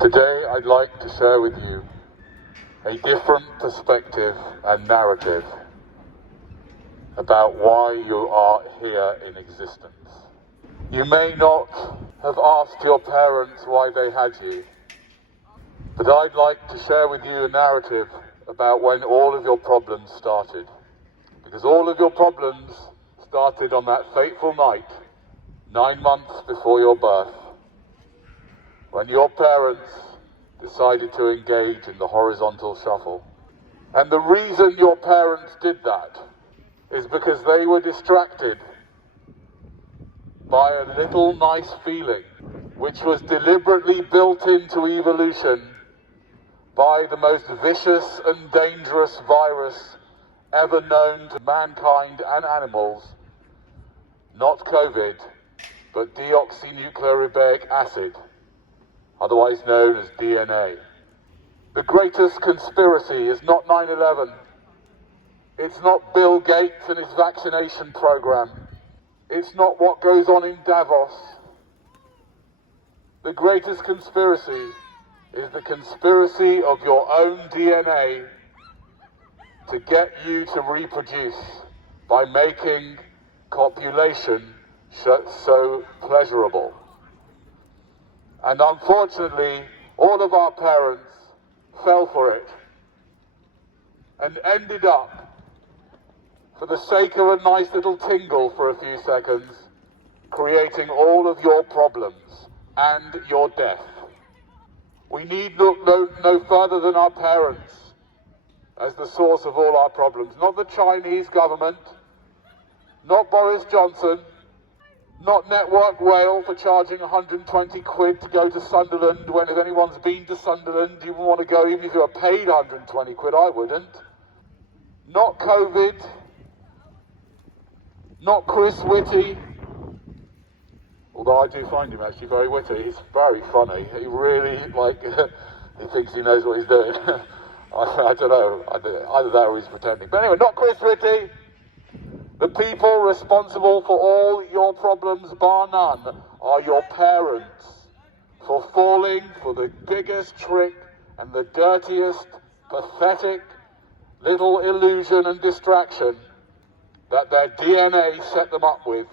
Today I'd like to share with you a different perspective and narrative about why you are here in existence. You may not have asked your parents why they had you, but I'd like to share with you a narrative about when all of your problems started. Because all of your problems started on that fateful night, 9 months before your birth, when your parents decided to engage in the horizontal shuffle. And the reason your parents did that is because they were distracted by a little nice feeling, which was deliberately built into evolution by the most vicious and dangerous virus ever known to mankind and animals, not COVID, but deoxynuclearic acid, otherwise known as DNA. The greatest conspiracy is not 9/11. It's not Bill Gates and his vaccination program. It's not what goes on in Davos. The greatest conspiracy is the conspiracy of your own DNA to get you to reproduce by making copulation so pleasurable. And unfortunately, all of our parents fell for it and ended up, for the sake of a nice little tingle for a few seconds, creating all of your problems and your death. We need look no further than our parents as the source of all our problems. Not the Chinese government, not Boris Johnson, not Network Rail for charging 120 quid to go to Sunderland, when if anyone's been to Sunderland, you wouldn't want to go even if you were paid 120 quid, I wouldn't. Not COVID, not Chris Whitty, although I do find him actually very witty. He's very funny. He really, he thinks he knows what he's doing. I don't know, either that or he's pretending. But anyway, not Chris Whitty. The people responsible for all your problems, bar none, are your parents, for falling for the biggest trick and the dirtiest, pathetic little illusion and distraction that their DNA set them up with,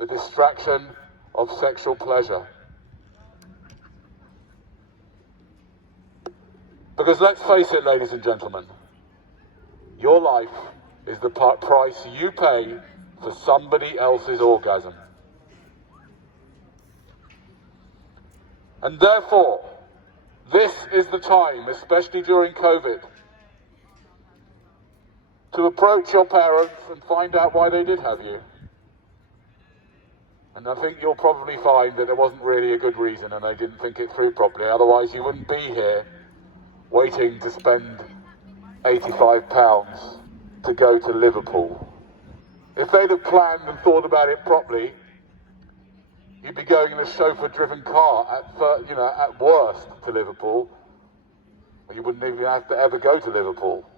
the distraction of sexual pleasure. Because let's face it, ladies and gentlemen, your life is the price you pay for somebody else's orgasm. And therefore, this is the time, especially during COVID, to approach your parents and find out why they did have you. And I think you'll probably find that there wasn't really a good reason and they didn't think it through properly. Otherwise, you wouldn't be here waiting to spend £85 to go to Liverpool. If they'd have planned and thought about it properly, you'd be going in a chauffeur-driven car at worst to Liverpool, or you wouldn't even have to ever go to Liverpool.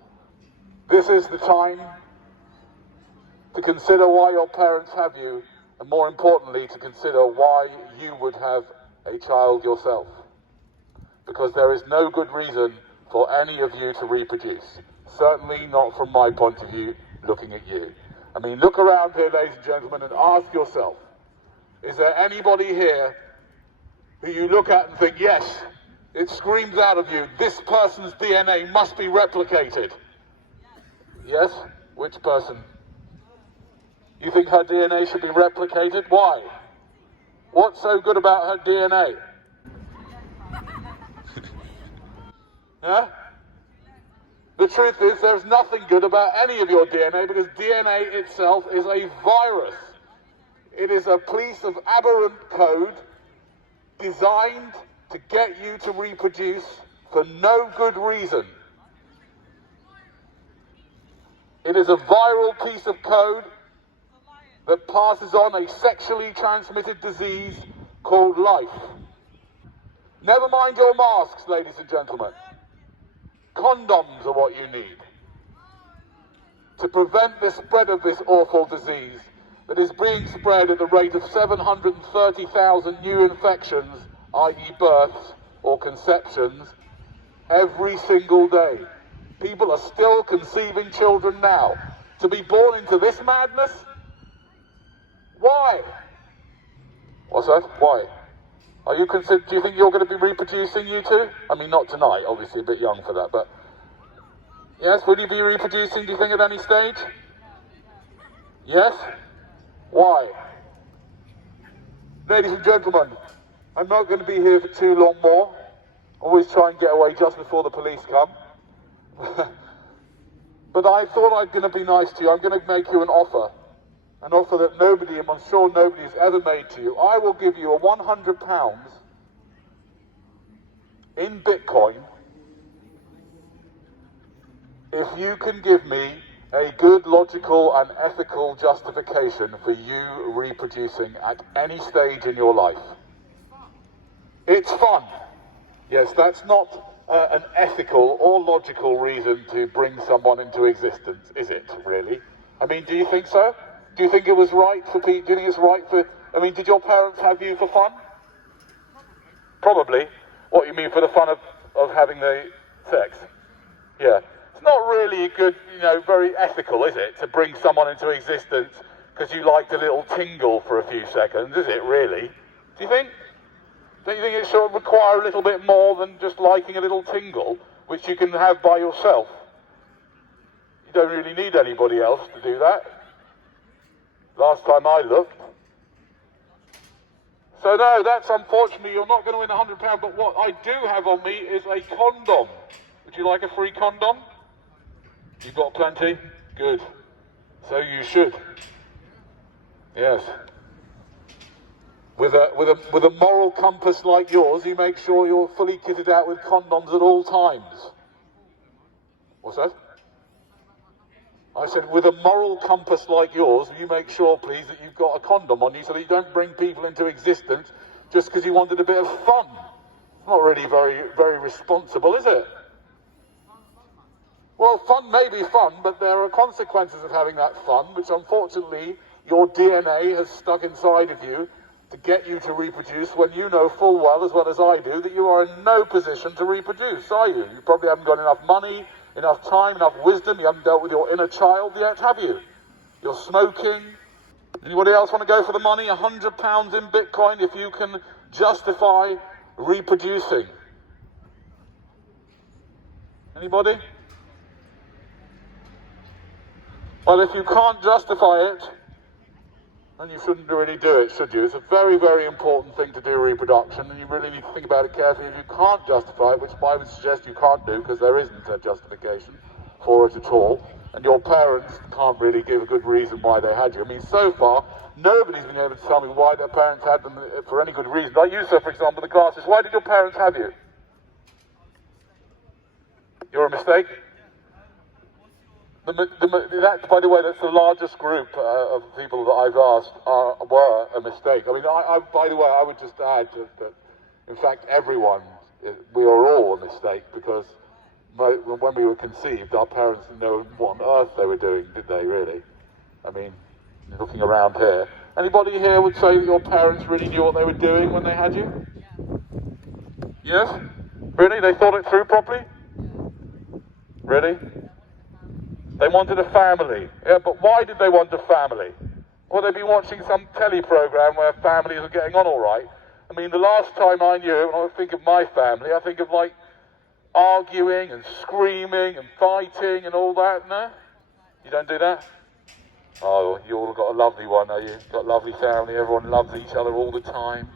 This is the time to consider why your parents have you, and more importantly, to consider why you would have a child yourself. Because there is no good reason for any of you to reproduce. Certainly not from my point of view, looking at you. I mean, look around here, ladies and gentlemen, and ask yourself, is there anybody here who you look at and think, yes, it screams out of you, this person's DNA must be replicated? Yes? Which person? You think her DNA should be replicated? Why? What's so good about her DNA? Huh? The truth is, there's nothing good about any of your DNA, because DNA itself is a virus. It is a piece of aberrant code designed to get you to reproduce for no good reason. It is a viral piece of code that passes on a sexually transmitted disease called life. Never mind your masks, ladies and gentlemen. Condoms are what you need to prevent the spread of this awful disease that is being spread at the rate of 730,000 new infections, i.e. births, or conceptions every single day. People are still conceiving children now. To be born into this madness? Why? What's that? Why? Are you do you think you're going to be reproducing, you two? I mean, not tonight, obviously a bit young for that, but... Yes, will you be reproducing, do you think, at any stage? Yes? Why? Ladies and gentlemen, I'm not going to be here for too long more. Always try and get away just before the police come. But I thought I'm going to be nice to you. I'm going to make you an offer that nobody, and I'm sure nobody has ever made to you. I will give you a £100 in Bitcoin if you can give me a good, logical and ethical justification for you reproducing at any stage in your life. It's fun. Yes, that's not an ethical or logical reason to bring someone into existence, is it, really? I mean, do you think so? Do you think it was right for people? Do you think it's right for... I mean, did your parents have you for fun? Probably. What, you mean for the fun of having the sex? Yeah. It's not really good, very ethical, is it, to bring someone into existence because you liked a little tingle for a few seconds, is it, really? Do you think? Don't you think it should require a little bit more than just liking a little tingle, which you can have by yourself? You don't really need anybody else to do that. Last time I looked. So no, that's unfortunately, you're not going to win £100, but what I do have on me is a condom. Would you like a free condom? You've got plenty? Good. So you should. Yes. With a moral compass like yours, you make sure you're fully kitted out with condoms at all times. What's that? I said, with a moral compass like yours, you make sure, please, that you've got a condom on you so that you don't bring people into existence just because you wanted a bit of fun. It's not really very, very responsible, is it? Well, fun may be fun, but there are consequences of having that fun, which unfortunately your DNA has stuck inside of you to get you to reproduce when you know full well as I do, that you are in no position to reproduce, are you? You probably haven't got enough money, enough time, enough wisdom. You haven't dealt with your inner child yet, have you? You're smoking. Anybody else want to go for the money? £100 in Bitcoin if you can justify reproducing. Anybody? Well, if you can't justify it, then you shouldn't really do it, should you? It's a very, very important thing to do, reproduction, and you really need to think about it carefully. If you can't justify it, which I would suggest you can't do, because there isn't a justification for it at all, and your parents can't really give a good reason why they had you. I mean, so far, nobody's been able to tell me why their parents had them for any good reason. Like you, sir, for example, the glasses. Why did your parents have you? You're a mistake? That, by the way, that's the largest group of people that I've asked were a mistake. I mean, by the way, I would just add that, in fact, everyone, we are all a mistake, because when we were conceived, our parents didn't know what on earth they were doing, did they, really? I mean, looking around here. Anybody here would say that your parents really knew what they were doing when they had you? Yes? Really? They thought it through properly? Really? They wanted a family. Yeah, but why did they want a family? Well, they'd been watching some telly program where families are getting on all right. I mean, the last time I knew, when I think of my family, I think of, like, arguing and screaming and fighting and all that, no? You don't do that? Oh, you all got a lovely one, are you? Got a lovely family, everyone loves each other all the time.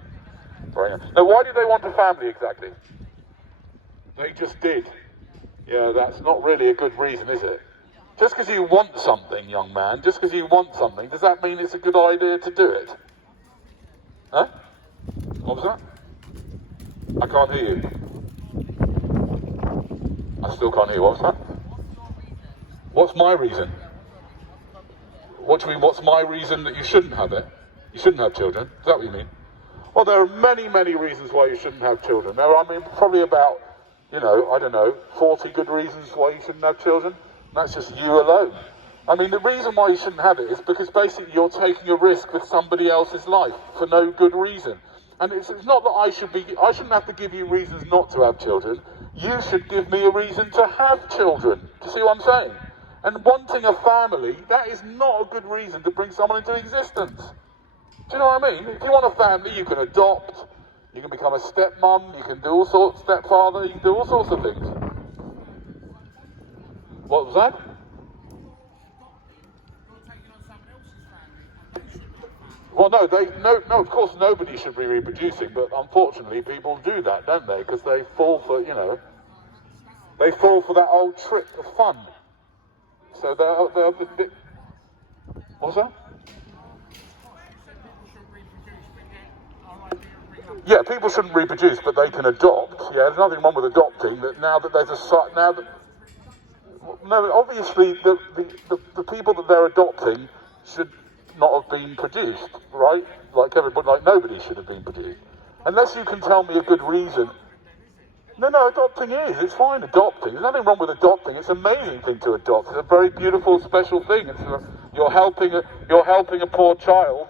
Very nice. Now, why did they want a family exactly? They just did. Yeah, that's not really a good reason, is it? Just because you want something, young man, just because you want something, does that mean it's a good idea to do it? Huh? What was that? I can't hear you. I still can't hear you. What was that? What's my reason? What do you mean, what's my reason that you shouldn't have it? You shouldn't have children? Is that what you mean? Well, there are many, many reasons why you shouldn't have children. There are, I mean, probably about, I don't know, 40 good reasons why you shouldn't have children. That's just you alone. I mean, the reason why you shouldn't have it is because basically you're taking a risk with somebody else's life for no good reason. And it's not that I shouldn't have to give you reasons not to have children. You should give me a reason to have children. Do you see what I'm saying? And wanting a family, that is not a good reason to bring someone into existence. Do you know what I mean? If you want a family, you can adopt, you can become a stepmom, you can do all sorts, stepfather, you can do all sorts of things. What was that? Well, no, of course nobody should be reproducing, but unfortunately people do that, don't they? Because they fall for, they fall for that old trick of fun. So they're a bit... What's that? Yeah, people shouldn't reproduce, but they can adopt. Yeah, there's nothing wrong with adopting. That now that there's no, obviously the people that they're adopting should not have been produced, right? Like nobody should have been produced, unless you can tell me a good reason. No, adopting is. It's fine adopting. There's nothing wrong with adopting. It's an amazing thing to adopt. It's a very beautiful, special thing. You're helping a poor child.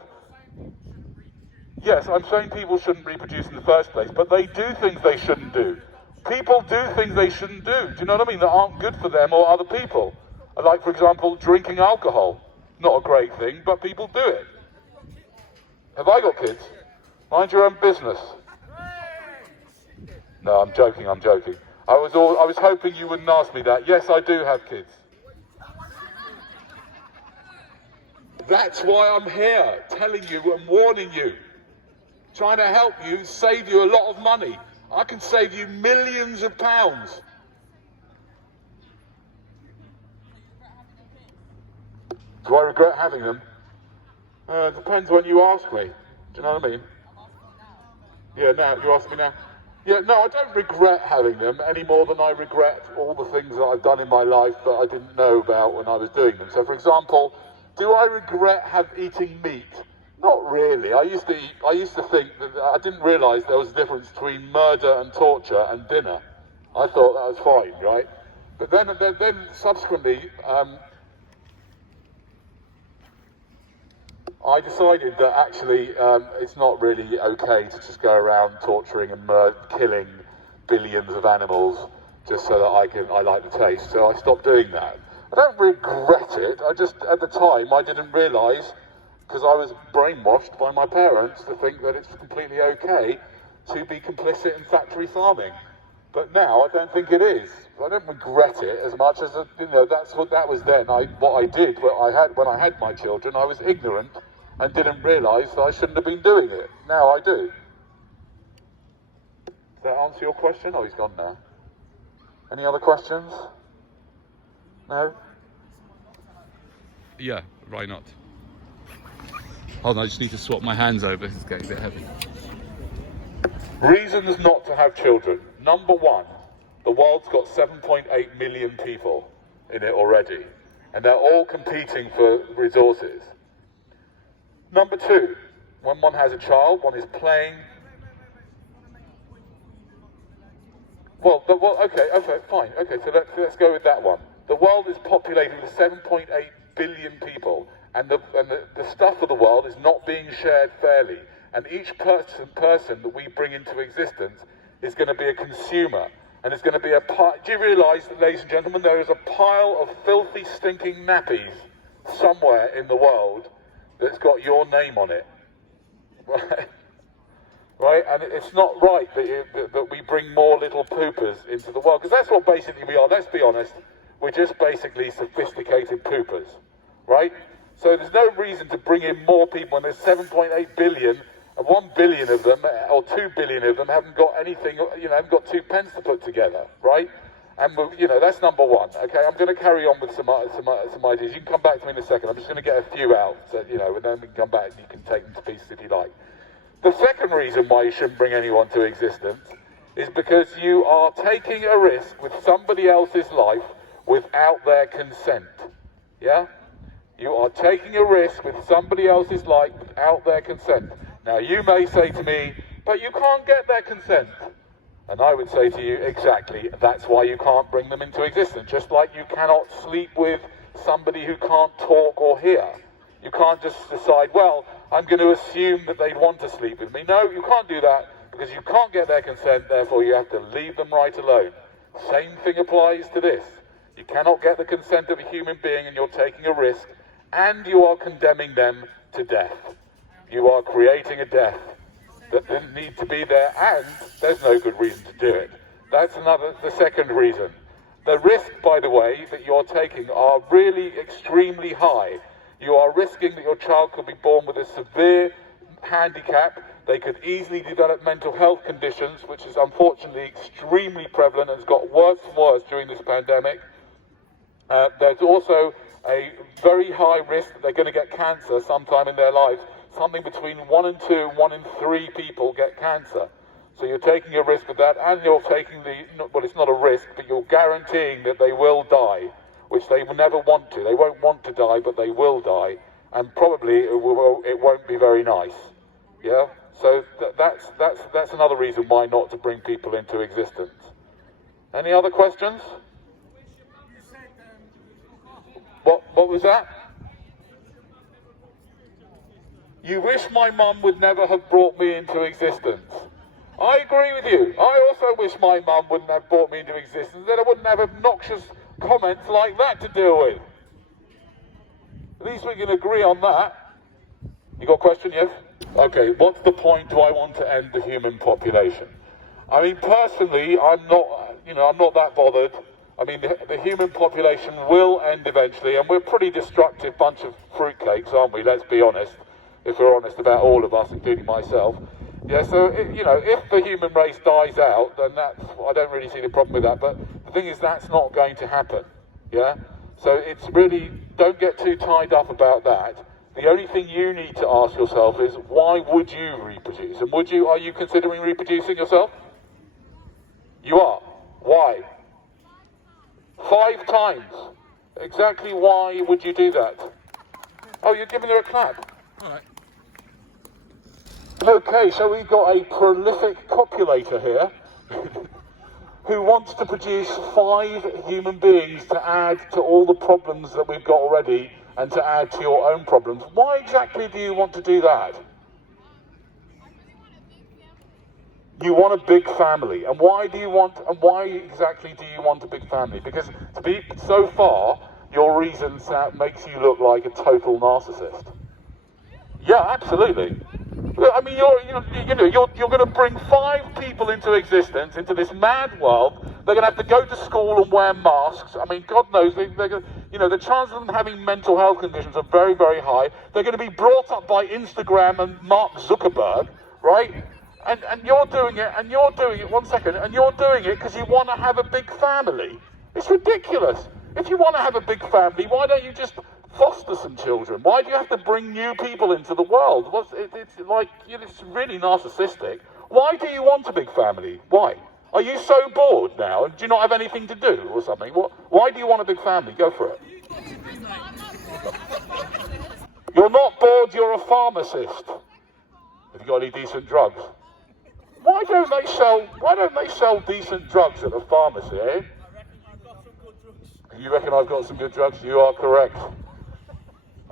Yes, I'm saying people shouldn't reproduce in the first place, but they do things they shouldn't do. People do things they shouldn't do. Do you know what I mean? That aren't good for them or other people. Like, for example, drinking alcohol. Not a great thing, but people do it. Have I got kids? Mind your own business. No, I'm joking. I was hoping you wouldn't ask me that. Yes, I do have kids. That's why I'm here, telling you and warning you. Trying to help you, save you a lot of money. I can save you millions of pounds. Do I regret having them? It depends when you ask me. Do you know what I mean? Yeah, now, you ask me now? Yeah, no, I don't regret having them any more than I regret all the things that I've done in my life that I didn't know about when I was doing them. So, for example, do I regret eating meat? Not really. I used to think that I didn't realise there was a difference between murder and torture and dinner. I thought that was fine, right? But then subsequently, I decided that actually it's not really okay to just go around torturing and killing billions of animals just so that I like the taste. So I stopped doing that. I don't regret it. I just, at the time, I didn't realise, because I was brainwashed by my parents to think that it's completely okay to be complicit in factory farming. But now I don't think it is. I don't regret it as much as, that's what that was then. What I did when I had my children, I was ignorant and didn't realise that I shouldn't have been doing it. Now I do. Does that answer your question? Oh, he's gone now. Any other questions? No? Yeah, why not? Hold on, I just need to swap my hands over. It's getting a bit heavy. Reasons not to have children. Number one, the world's got 7.8 million people in it already, and they're all competing for resources. Number two, when one has a child, one is playing. Okay, fine. Okay, so let's go with that one. The world is populated with 7.8 billion people, and the stuff of the world is not being shared fairly. And each person that we bring into existence is going to be a consumer, and it's going to be a pile. Do you realise that, ladies and gentlemen, there is a pile of filthy, stinking nappies somewhere in the world that's got your name on it, right? Right, and it's not right that we bring more little poopers into the world, because that's what basically we are. Let's be honest, we're just basically sophisticated poopers, right? So there's no reason to bring in more people, and there's 7.8 billion, and 1 billion of them, or 2 billion of them, haven't got anything, haven't got 2 pence to put together, right? And, that's number one, okay? I'm going to carry on with some ideas. You can come back to me in a second. I'm just going to get a few out, so, and then we can come back and you can take them to pieces if you like. The second reason why you shouldn't bring anyone to existence is because you are taking a risk with somebody else's life without their consent, yeah? You are taking a risk with somebody else's life without their consent. Now, you may say to me, but you can't get their consent. And I would say to you, exactly, that's why you can't bring them into existence. Just like you cannot sleep with somebody who can't talk or hear. You can't just decide, well, I'm going to assume that they'd want to sleep with me. No, you can't do that because you can't get their consent, therefore you have to leave them right alone. Same thing applies to this. You cannot get the consent of a human being and you're taking a risk, and you are condemning them to death. You are creating a death that didn't need to be there, and there's no good reason to do it. That's the second reason. The risk, by the way, that you're taking are really extremely high. You are risking that your child could be born with a severe handicap. They could easily develop mental health conditions, which is unfortunately extremely prevalent and has got worse and worse during this pandemic. There's also a very high risk that they're going to get cancer sometime in their lives. Something between 1 in 2, 1 in 3 people get cancer. So you're taking a risk with that, and you're taking well, it's not a risk, but you're guaranteeing that they will die, which they will never want to. They won't want to die, but they will die, and probably it won't be very nice. Yeah? So that's another reason why not to bring people into existence. Any other questions? What was that? You wish my mum would never have brought me into existence. I agree with you. I also wish my mum wouldn't have brought me into existence, then I wouldn't have obnoxious comments like that to deal with. At least we can agree on that. You got a question, yes? Okay, what's the point? Do I want to end the human population? I mean, personally, I'm not that bothered. I mean, the human population will end eventually, and we're a pretty destructive bunch of fruitcakes, aren't we? Let's be honest, if we're honest about all of us, including myself. Yeah, so, if the human race dies out, then I don't really see the problem with that. But the thing is, that's not going to happen, yeah? So it's really, don't get too tied up about that. The only thing you need to ask yourself is, why would you reproduce? And are you considering reproducing yourself? You are. Why? 5 times. Exactly why would you do that? Oh, you're giving her a clap. All right. Okay, so we've got a prolific copulator here who wants to produce 5 human beings to add to all the problems that we've got already and to add to your own problems. Why exactly do you want to do that? You want a big family. And why exactly do you want a big family? Because so far, your reasons makes you look like a total narcissist. Yeah, absolutely. I mean, you're going to bring 5 people into existence, into this mad world. They're going to have to go to school and wear masks. I mean, God knows, they're going to, the chances of them having mental health conditions are very, very high. They're going to be brought up by Instagram and Mark Zuckerberg, right? And you're doing it, and you're doing it, one second, and you're doing it because you want to have a big family. It's ridiculous. If you want to have a big family, why don't you just foster some children? Why do you have to bring new people into the world? It's really narcissistic. Why do you want a big family? Why? Are you so bored now? Do you not have anything to do or something? Why do you want a big family? Go for it. You're not bored, you're a pharmacist. Have you got any decent drugs? Why don't they sell decent drugs at a pharmacy, eh? You reckon I've got some good drugs? You are correct.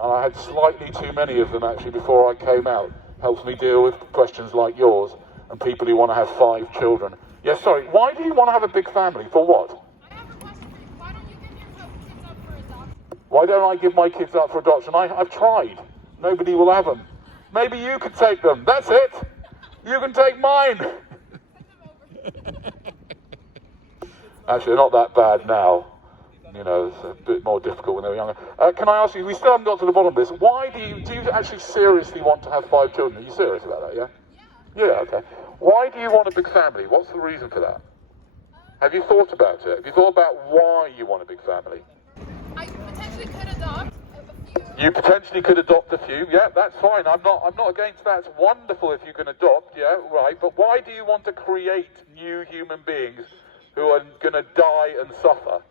I had slightly too many of them actually before I came out. Helps me deal with questions like yours and people who want to have 5 children. Yeah, sorry, why do you want to have a big family? For what? I have a question for you. Why don't you give your kids up for adoption? Why don't I give my kids up for adoption? I've tried. Nobody will have them. Maybe you could take them. That's it. You can take mine. Actually, they're not that bad now. It's a bit more difficult when they were younger. Can I ask you, we still haven't got to the bottom of this. Why do you actually seriously want to have 5 children? Are you serious about that, yeah? Yeah, okay. Why do you want a big family? What's the reason for that? Have you thought about it? Have you thought about why you want a big family? I potentially could adopt a few. You potentially could adopt a few, yeah, that's fine. I'm not against that. It's wonderful if you can adopt, yeah, right. But why do you want to create new human beings who are going to die and suffer?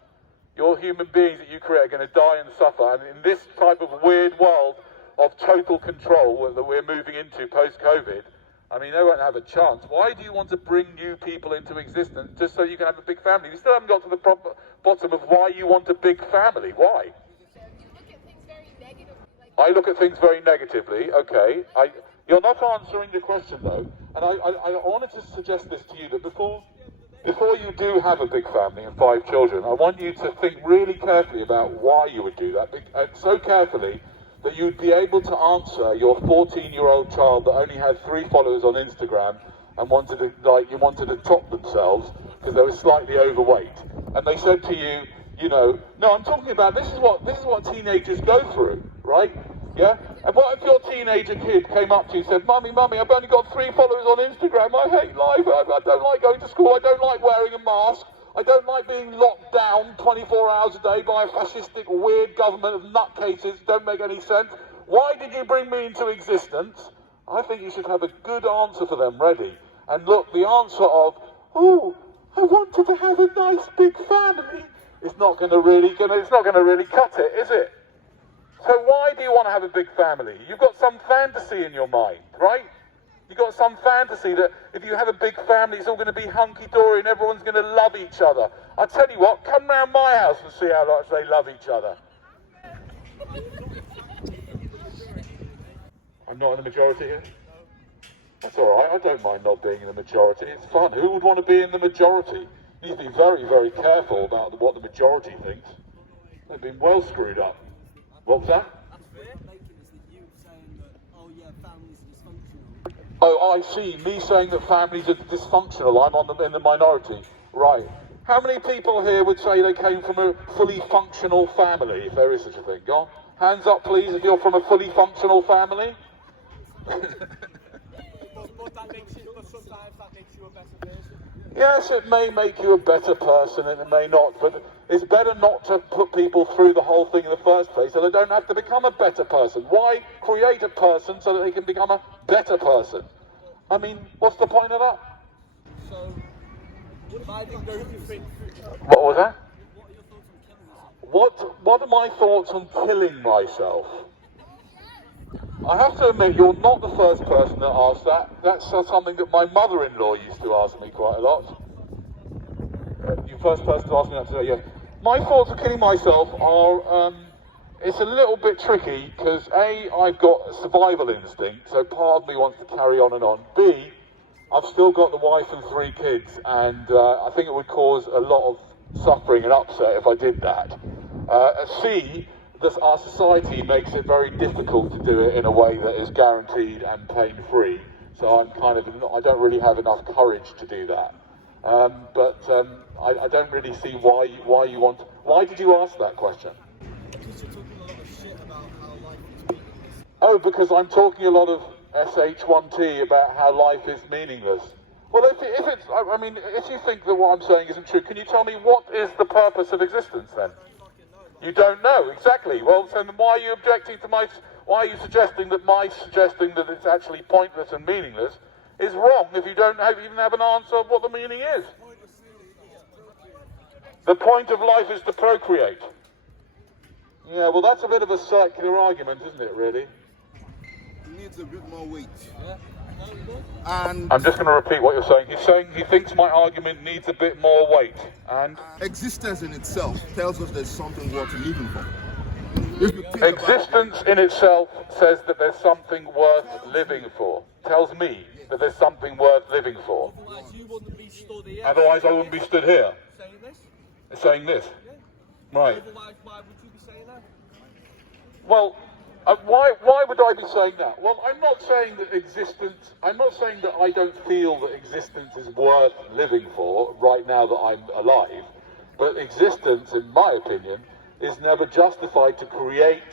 Your human beings that you create are going to die and suffer. And in this type of weird world of total control that we're moving into post-COVID, I mean, they won't have a chance. Why do you want to bring new people into existence just so you can have a big family? We still haven't got to the bottom of why you want a big family. Why? You look at things very negatively. Like, I look at things very negatively. Okay, you're not answering the question though, and I wanted to suggest this to you, that before you do have a big family and 5 children, I want you to think really carefully about why you would do that, so carefully that you'd be able to answer your 14-year-old child that only had 3 followers on Instagram and wanted to top themselves because they were slightly overweight, and they said to you, you know, no, I'm talking about this is what teenagers go through, right? Yeah? And what if your teenager kid came up to you and said, Mummy, I've only got 3 followers on Instagram, I hate life, I don't like going to school, I don't like wearing a mask, I don't like being locked down 24 hours a day by a fascistic, weird government of nutcases, don't make any sense. Why did you bring me into existence? I think you should have a good answer for them ready. And look, the answer of, oh, I wanted to have a nice big family, it's not going to really cut it, is it? So why do you want to have a big family? You've got some fantasy in your mind, right? You've got some fantasy that if you have a big family, it's all going to be hunky-dory and everyone's going to love each other. I tell you what, come round my house and see how much they love each other. I'm not in the majority here? That's all right, I don't mind not being in the majority. It's fun. Who would want to be in the majority? You need to be very, very careful about what the majority thinks. They've been well screwed up. What was that? Oh, I see. Me saying that families are dysfunctional. I'm in the minority. Right. How many people here would say they came from a fully functional family, if there is such a thing? Go on. Hands up, please, if you're from a fully functional family. Yes, it may make you a better person and it may not, but it's better not to put people through the whole thing in the first place so they don't have to become a better person. Why create a person so that they can become a better person? I mean, what's the point of that? So, why did you think? What was that? What are my thoughts on killing myself? I have to admit, you're not the first person that asked that. That's something that my mother-in-law used to ask me quite a lot. You first person to ask me that today, yeah. My thoughts on killing myself are, it's a little bit tricky, because A, I've got a survival instinct, so part of me wants to carry on and on. B, I've still got the wife and 3 kids, and I think it would cause a lot of suffering and upset if I did that. C, our society makes it very difficult to do it in a way that is guaranteed and pain-free. So I don't really have enough courage to do that. I don't really see why you want. Why did you ask that question? Because you're talking a lot of shit about how life is meaningless. Oh, because I'm talking a lot of SH1T about how life is meaningless. Well, if you think that what I'm saying isn't true, can you tell me what is the purpose of existence then? You don't know, exactly. Well, so then why are you objecting to why are you suggesting that my suggesting that it's actually pointless and meaningless is wrong if you don't even have an answer of what the meaning is? The point of life is to procreate. Yeah, well, that's a bit of a circular argument, isn't it, really? It needs a bit more weight. And I'm just going to repeat what you're saying. He's saying he thinks my argument needs a bit more weight. And existence in itself tells us there's something worth living for. If you think existence in itself says that there's something worth living for. Tells me that there's something worth living for. Otherwise, you wouldn't be stood here. Otherwise, I wouldn't be stood here Saying this? saying this. Right. Otherwise, why would you be saying that? Well, why would I be saying that? Well, I'm not saying that I don't feel that existence is worth living for right now that I'm alive, but existence, in my opinion, is never justified to create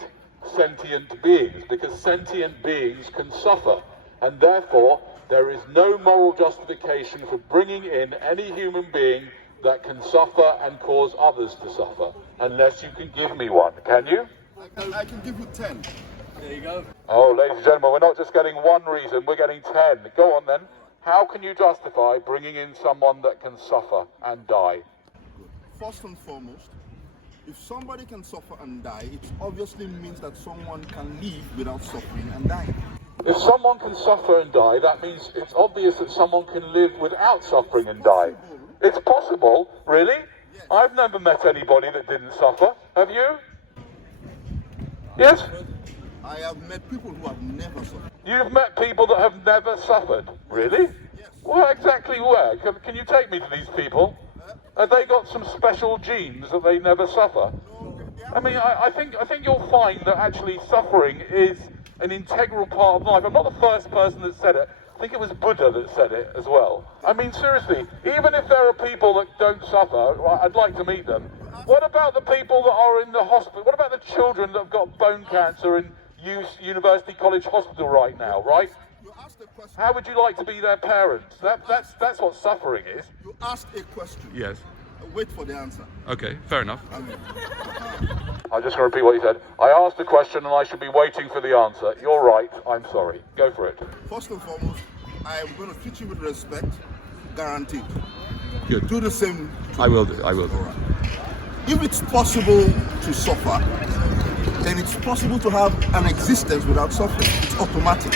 sentient beings, because sentient beings can suffer, and therefore there is no moral justification for bringing in any human being that can suffer and cause others to suffer, unless you can give me one. Can you? I can give you 10. There you go. Oh, ladies and gentlemen, we're not just getting one reason, we're getting 10. Go on then. How can you justify bringing in someone that can suffer and die? First and foremost, if somebody can suffer and die, it obviously means that someone can live without suffering and die. If someone can suffer and die, that means it's obvious that someone can live without suffering and die. It's possible, really? I've never met anybody that didn't suffer. Have you? Yes? I have met people who have never suffered. You've met people that have never suffered? Really? Yes. Well, exactly where? Can you take me to these people? Have they got some special genes that they never suffer? I mean, I think you'll find that actually suffering is an integral part of life. I'm not the first person that said it. I think it was Buddha that said it as well. I mean, seriously, even if there are people that don't suffer, right, I'd like to meet them. What about the people that are in the hospital? What about the children that have got bone cancer in University College Hospital right now, right? You asked a question. How would you like to be their parents? That's what suffering is. You asked a question. Yes. Wait for the answer. Okay, fair enough. I'm just going to repeat what you said. I asked a question and I should be waiting for the answer. You're right. I'm sorry. Go for it. First and foremost, I am going to treat you with respect, guaranteed. Good. Do the same. I will do. I will do. All right. If it's possible to suffer, then it's possible to have an existence without suffering. It's automatic.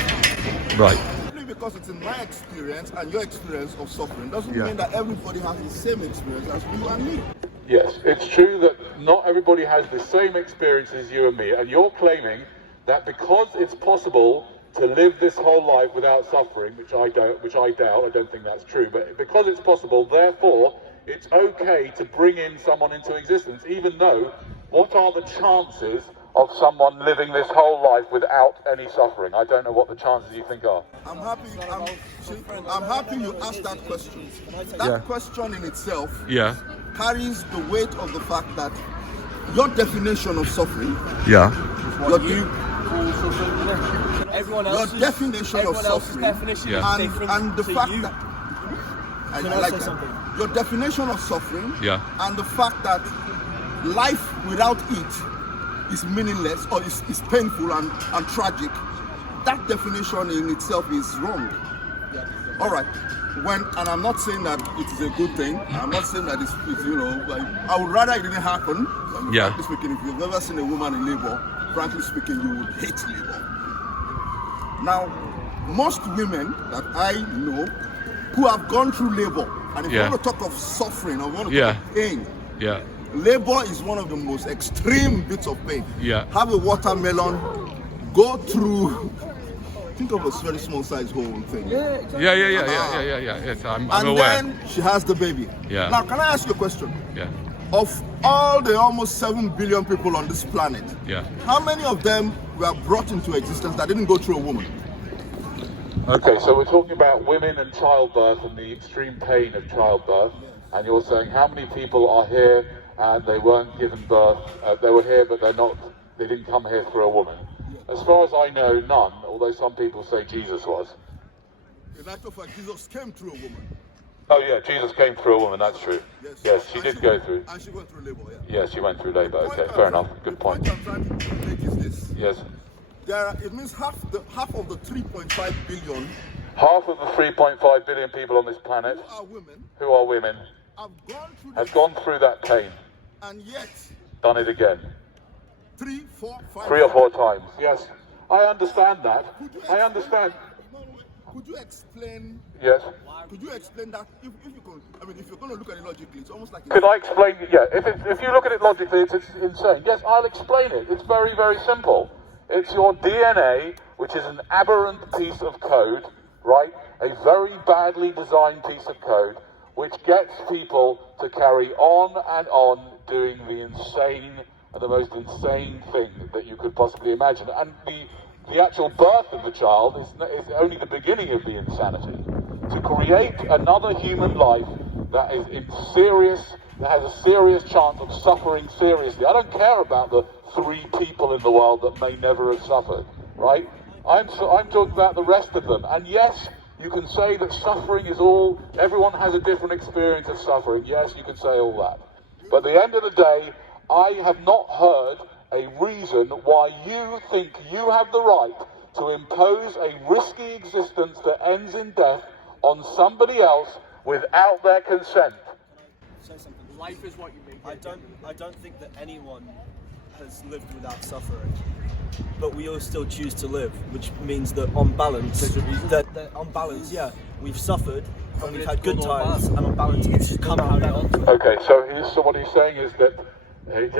Right. Simply because it's in my experience and your experience of suffering doesn't Yeah. mean that everybody has the same experience as you and me. Yes, it's true that not everybody has the same experience as you and me, and you're claiming that because it's possible to live this whole life without suffering, which I doubt, I don't think that's true, but because it's possible, therefore, it's okay to bring in someone into existence, even though, what are the chances of someone living this whole life without any suffering? I don't know what the chances you think are. I'm happy you asked that question. That question in itself Yeah. carries the weight of the fact that your definition of suffering, Yeah. Everyone your else's, definition of everyone else's suffering, definition Yeah. is different and the to fact you. that I Can I like say that. something? Your definition of suffering, Yeah. and the fact that life without it is meaningless or is painful and tragic. That definition in itself is wrong. All right. And I'm not saying that it is a good thing. I'm not saying that it's like, I would rather it didn't happen. Yeah. Frankly speaking, if you've ever seen a woman in labor, frankly speaking, you would hate labor. Now, most women that I know who have gone through labor, and if Yeah. you want to talk of suffering or want to Yeah. talk of pain, Yeah. labor is one of the most extreme bits of pain. Yeah. Have a watermelon, go through, think of a very small size hole thing. Yeah. Yes, I'm And aware. then she has the baby. Yeah. Now, can I ask you a question? Yeah. Of all the almost 7 billion people on this planet, Yeah. how many of them were brought into existence that didn't go through a woman? Okay, so we're talking about women and childbirth and the extreme pain of childbirth, and you're saying how many people are here and they weren't given birth, they were here but they didn't come here through a woman. As far as I know, none, although some people say Jesus was. In actual fact, Jesus came through a woman. Oh yeah, Jesus came through a woman, that's true. Yes, she And did go through. And she went through labor, yeah. Yes, she went through labour, The point okay, I'm fair trying- enough, good The point. point I'm trying to make is this. Yes. It means half of the 3.5 billion Half of the 3.5 billion people on this planet who are women have gone through that pain, and yet done it again. 3, 4, 5. 3 or 4 times. Yes, I understand that. I understand. Could you explain? Yes. Could you explain that? If you could, I mean, if you're going to look at it logically, it's almost like. Could I explain? Yeah. If you look at it logically, it's insane. Yes, I'll explain it. It's very, very simple. It's your DNA, which is an aberrant piece of code, right? A very badly designed piece of code, which gets people to carry on doing the insane, the most insane thing that you could possibly imagine. And the actual birth of the child is only the beginning of the insanity. To create another human life that is that has a serious chance of suffering seriously. I don't care about the 3 people in the world that may never have suffered, right? I'm talking about the rest of them. And yes, you can say that suffering is everyone has a different experience of suffering. Yes, you can say all that. But at the end of the day, I have not heard a reason why you think you have the right to impose a risky existence that ends in death on somebody else without their consent. Say something. Life is what you make it. I don't think that anyone has lived without suffering, but we all still choose to live, which means that on balance, yeah, we've suffered and we've had good times, and on balance, it's come out better. Okay, so what he's saying is that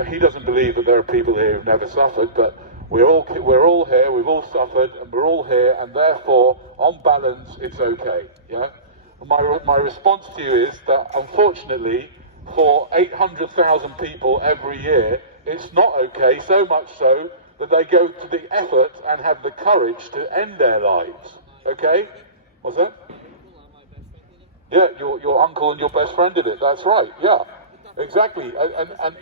he doesn't believe that there are people here who've never suffered, but We're all here, we've all suffered, and we're all here, and therefore, on balance, it's okay. Yeah. And my response to you is that, unfortunately, for 800,000 people every year, it's not okay. So much so that they go to the effort and have the courage to end their lives. Okay? What's that? Yeah, your uncle and your best friend did it. That's right. Yeah, exactly. And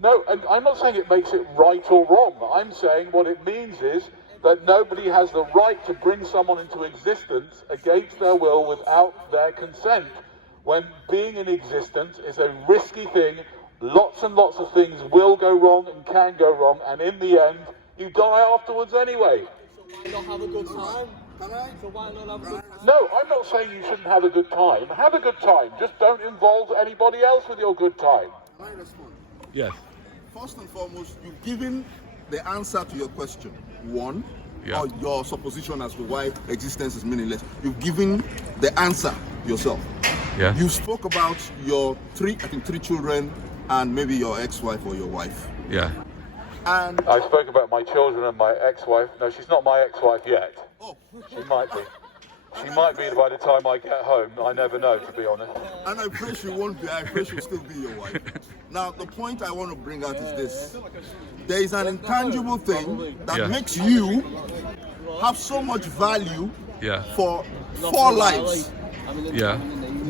no, and I'm not saying it makes it right or wrong. I'm saying what it means is that nobody has the right to bring someone into existence against their will without their consent. When being in existence is a risky thing, lots and lots of things will go wrong and can go wrong, and in the end, you die afterwards anyway. So why not have a good time? So why not have a good time? No, I'm not saying you shouldn't have a good time. Have a good time. Just don't involve anybody else with your good time. Can I respond? Yes. First and foremost, you've given the answer to your question. One, Yeah. or your supposition as to why existence is meaningless. You've given the answer yourself. Yeah. You spoke about your three children and maybe your ex-wife or your wife. Yeah. And I spoke about my children and my ex-wife. No, she's not my ex-wife yet. oh, She might be. She might be by the time I get home. I never know, to be honest. and I pray she won't be. I pray she'll still be your wife. Now, the point I want to bring out is this: there is an intangible thing that Yeah. makes you have so much value Yeah. for 4 lives. Yeah.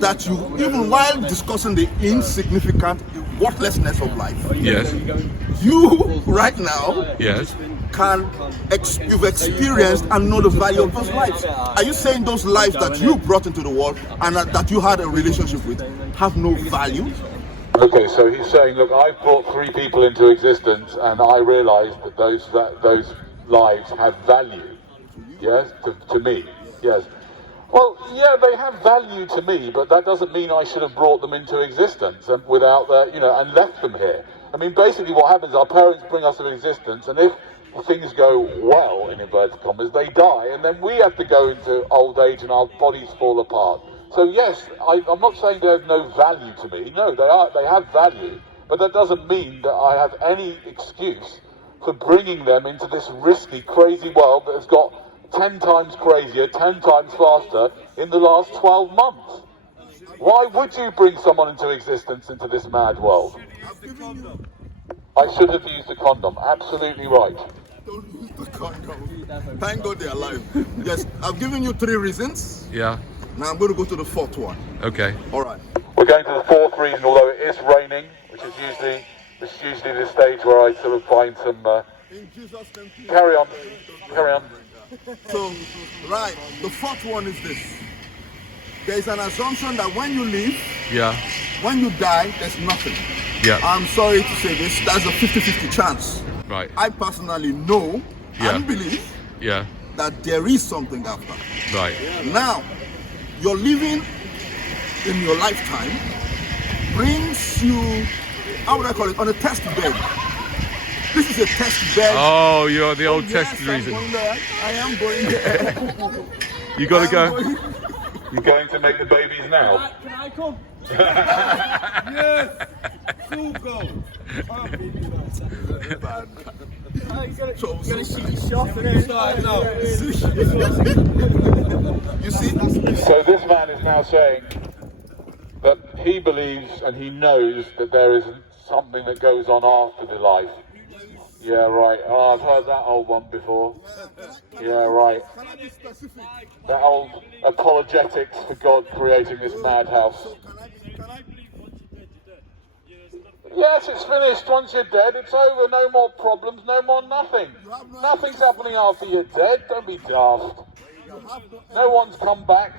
That you, even while discussing the insignificant worthlessness of life, Yes. you right now Yes. you've experienced and know the value of those lives. Are you saying those lives that you brought into the world and that you had a relationship with have no value? Okay, so he's saying, look, I've brought 3 people into existence, and I realised that those lives have value. Yes, to me. Yes. Well, yeah, they have value to me, but that doesn't mean I should have brought them into existence and without and left them here. I mean, basically, what happens? Our parents bring us into existence, and if things go well, in inverted commas, they die, and then we have to go into old age, and our bodies fall apart. So yes, I'm not saying they have no value to me. No, they have value, but that doesn't mean that I have any excuse for bringing them into this risky, crazy world that has got 10 times crazier, 10 times faster in the last 12 months. Why would you bring someone into existence into this mad world? I should have used a condom. Absolutely right. Don't use the condom. Thank God they're alive. Yes, I've given you 3 reasons. Yeah. Now I'm going to go to the 4th one. Okay. All right. We're going to the 4th reason, although it is raining, which is usually the stage where I sort of find some. In Jesus' name. Carry on. So, right, the 4th one is this. There is an assumption that when you live, Yeah. when you die, there's nothing. Yeah. I'm sorry to say this, that's a 50-50 chance. Right. I personally know Yeah. and believe Yeah. that there is something after. Right. Now, your living in your lifetime brings you, how would I call it, on a test bed. This is a test bed. Oh, you're the old Yes, test I'm reason. going there. I am going there. You gotta I'm go. going- You're going to make the babies now. Can I come? Yes! Full go! You're gonna shoot your shot and then You see? So this man is now saying that he believes and he knows that there is something that goes on after the life. Yeah, right. Oh, I've heard that old one before. Yeah, right. Can I be specific? That old apologetics for God creating this madhouse. Can I Yes, it's finished. Once you're dead, it's over. No more problems, no more nothing. Nothing's happening after you're dead. Don't be daft. No one's come back.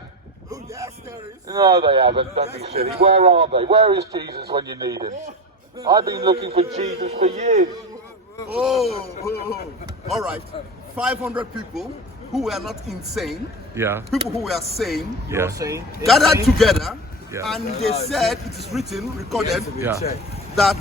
Oh, yes, there is. No, they haven't. Don't be silly. Where are they? Where is Jesus when you need him? I've been looking for Jesus for years. Oh. All right. 500 people who were not insane, Yeah. people who were sane, Yeah. gathered together, Yeah. and they said, it is written, recorded, Yeah. that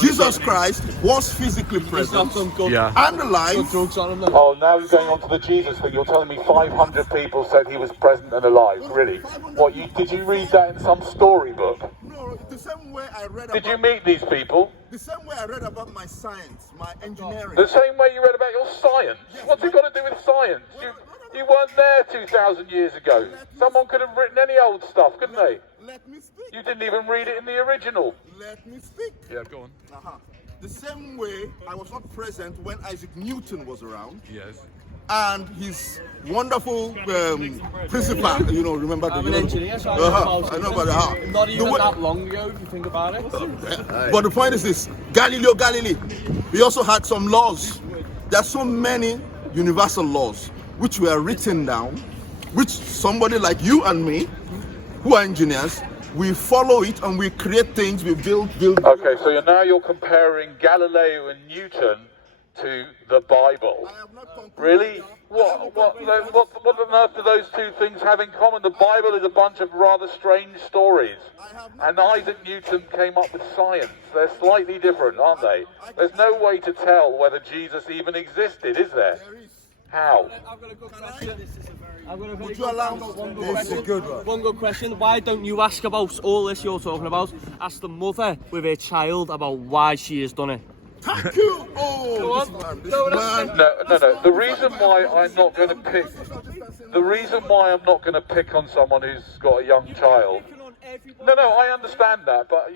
Jesus Christ was physically present Yeah. and alive. Oh, now you're going on to the Jesus thing. You're telling me 500 people said he was present and alive. Really? What? Did you read that in some storybook? No, the same way I read Did you about meet these people? the same way I read about my science, my engineering. The same way you read about your science? What's it got to do with science? You weren't there 2,000 years ago. Someone could have written any old stuff, couldn't they? Let me speak. You didn't even read it in the original. Let me speak. Yeah, go on. The same way I was not present when Isaac Newton was around, Yes. and his wonderful principal, remember the I'm an engineer, so I know about I know about the how. Not The even way- that long ago, if you think about it. But the point is this: Galileo Galilei, he also had some laws. There are so many universal laws which were written down, which somebody like you and me, who are engineers, we follow it and we create things, we build. Okay, so you're comparing Galileo and Newton to the Bible. I have not concluded Really? that. What on earth do those two things have in common? The Bible is a bunch of rather strange stories. And Isaac Newton came up with science. They're slightly different, aren't they? There's no way to tell whether Jesus even existed, is there? There is. How? I've got a good question. I've got a very Would you allow me? This is a good one. One good question. Why don't you ask about all this you're talking about? Ask the mother with her child about why she has done it. Thank you. Oh, this man. No. The reason why I'm not going to pick, on someone who's got a young child. No, I understand that, but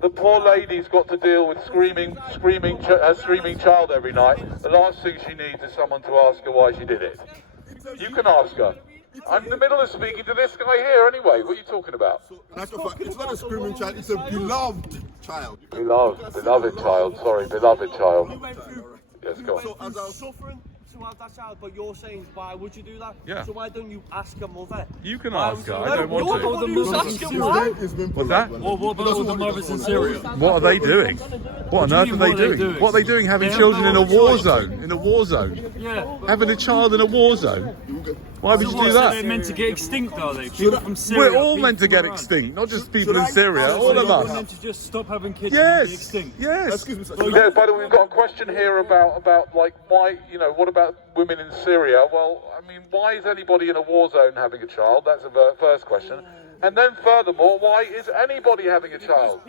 the poor lady's got to deal with screaming child every night. The last thing she needs is someone to ask her why she did it. You can ask her. I'm in the middle of speaking to this guy here anyway. What are you talking about? It's not a screaming child, it's a beloved child. Beloved child. Sorry, beloved child. Yes, go on. So as I was Suffering to have that child, but you're saying why would you do that? Yeah. So why don't you ask a mother? You can Why ask would her. you- I don't want You're to. the one who's asking why. it's been What's that? What about the mothers in Syria? What are they doing? What on earth are they doing? What are they doing having children in a war zone? In a war zone? Yeah. Having a child in a war zone? Why would you do They're that? meant to get extinct, are they? People from Syria. We're all people meant to get from Iran. extinct, not just people in Syria, all of We're us. meant to just stop having kids and be Yes, extinct. yes. Excuse me, sir. Yeah, by the way, we've got a question here about like why, what about women in Syria? Well, I mean, why is anybody in a war zone having a child? That's the first question. And then furthermore, why is anybody having a child?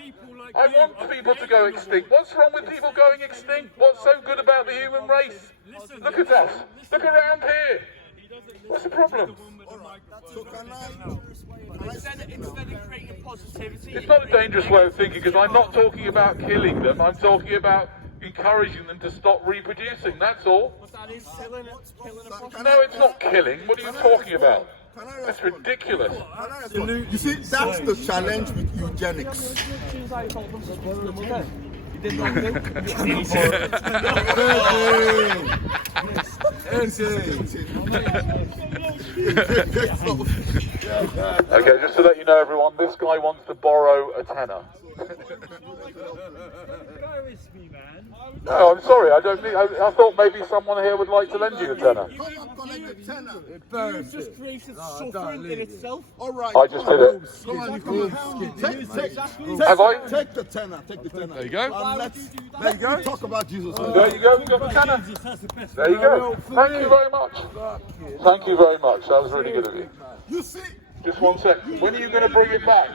I want people to go extinct. What's wrong with people going extinct? What's so good about the human race? Look at us. Look around here. What's the problem? So can Instead of creating positivity. It's not a dangerous way of thinking because I'm not talking about killing them. I'm talking about encouraging them to stop reproducing. That's all. But that is killing a process. No, it's not killing. What are you talking about? That's ridiculous. You see, that's the challenge with eugenics. You did not Okay, just to let you know, everyone, this guy wants to borrow a tenner. No, I'm sorry. I don't need. I thought maybe someone here would like to lend you a tenner. You've just created suffering in itself. All right. I just did it. Have I? Take the tenner. Take the tenner. There you go. And let's talk about Jesus. There you go. We got the tenner. There you go. Thank you very much. Thank you very much. That was really good of you. You see, Just one sec. When are you going to bring it back?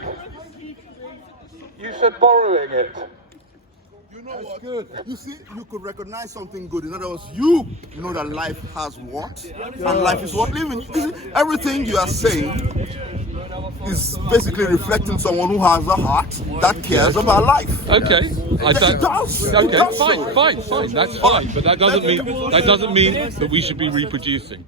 You said borrowing it. you know what? Good. You see, you could recognize something good. In other words, you know that life has worth, and life is worth living. You see, everything you are saying is basically reflecting someone who has a heart that cares about life. Okay. It does. Okay, It does. fine. That's fine. But that doesn't mean that we should be reproducing.